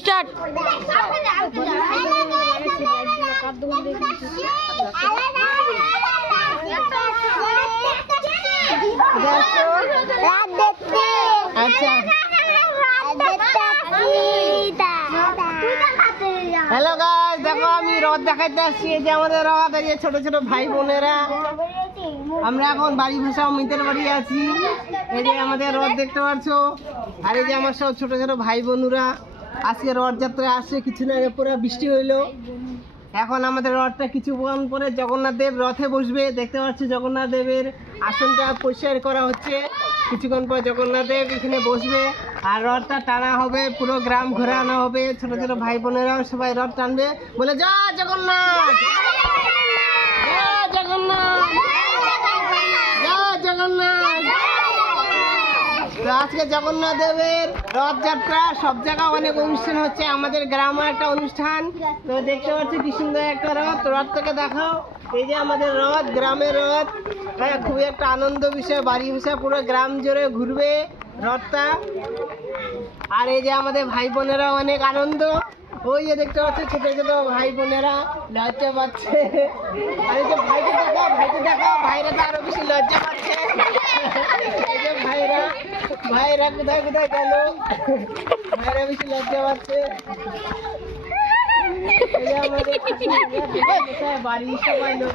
Start. আচ্ছা hello guys, দেখো আমি রথ দেখাইতে আসছি। এই যে আমাদের রথ, এই যে ছোট ছোট ভাই বোনেরা, আমরা এখন বাড়ি ভাষা অমিতের বাড়ি আছি। এই যে আমাদের রথ দেখতে পাচ্ছ, আর এই যে আমার সব ছোট ছোট ভাই বোনুরা আজকে রথযাত্রায় আসছে। কিছুদিন আগে পুরো বৃষ্টি হইলো, এখন আমাদের রথটা কিছুক্ষণ পরে জগন্নাথ দেব রথে বসবে। দেখতে পাচ্ছি জগন্নাথ দেবের আসনটা পরিষ্কার করা হচ্ছে। কিছুক্ষণ পর জগন্নাথ দেব এখানে বসবে আর রথটা টানা হবে, পুরো গ্রাম ঘোরানো হবে। ছোট ছোট ভাই বোনেরাও সবাই রথ টানবে, বলে জয় জগন্নাথ, জয় জগন্নাথ, জয় জগন্নাথ। তো আজকে জগন্নাথ দেবের রথযাত্রা, সব জায়গায় অনেক অনুষ্ঠান হচ্ছে, আমাদের গ্রামে একটা অনুষ্ঠান। তো দেখতে পাচ্ছি কি সুন্দর একটা রথ, রথটাকে দেখাও। এই যে আমাদের রথ, গ্রামের রথ। হ্যাঁ, খুবই একটা আনন্দ বিষয়, বাড়ি বিষয়, পুরো গ্রাম জুড়ে ঘুরবে রথটা। আর এই যে আমাদের ভাই বোনেরা অনেক আনন্দ। ওই যে দেখতে পাচ্ছি ছোট ছোট ভাই বোনেরা লজ্জা পাচ্ছে। আর এই যে ভাইকে দেখাও, ভাইকে দেখাও, ভাইরা তো আরো বেশি লজ্জা পাচ্ছে। এই যে ভাইরা, ভাইরা কোথায় কোথায় গেল, ভাইরা বেশি লজ্জা পাচ্ছে। এই যে আমাদের বাড়ির সবাই লোক